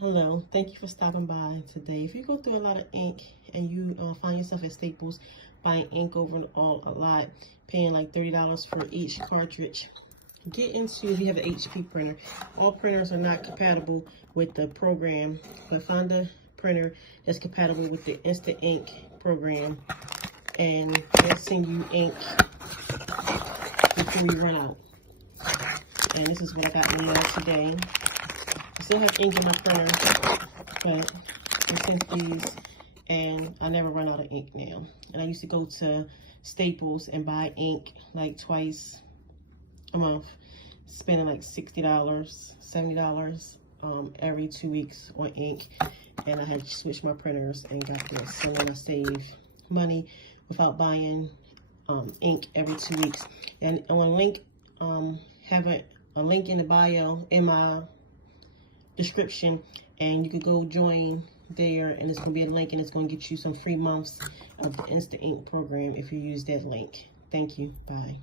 Hello, thank you for stopping by today. If you go through a lot of ink and you find yourself at Staples buying ink over a lot, paying like $30 for each cartridge, get into, if you have an HP printer. All printers are not compatible with the program, but find a printer that's compatible with the Instant Ink program, and they'll send you ink before you run out. And this is what I got in the mail today. I still have ink in my printer, but I sent these, and I never run out of ink now. And I used to go to Staples and buy ink like twice a month, spending like $60, $70 every 2 weeks on ink. And I had to switch my printers and got this. So then I save money without buying ink every 2 weeks. And on link, have a link in the bio in my description, and you could go join there, and it's going to be a link, and it's going to get you some free months of the Instant Ink program if you use that link. Thank you. Bye.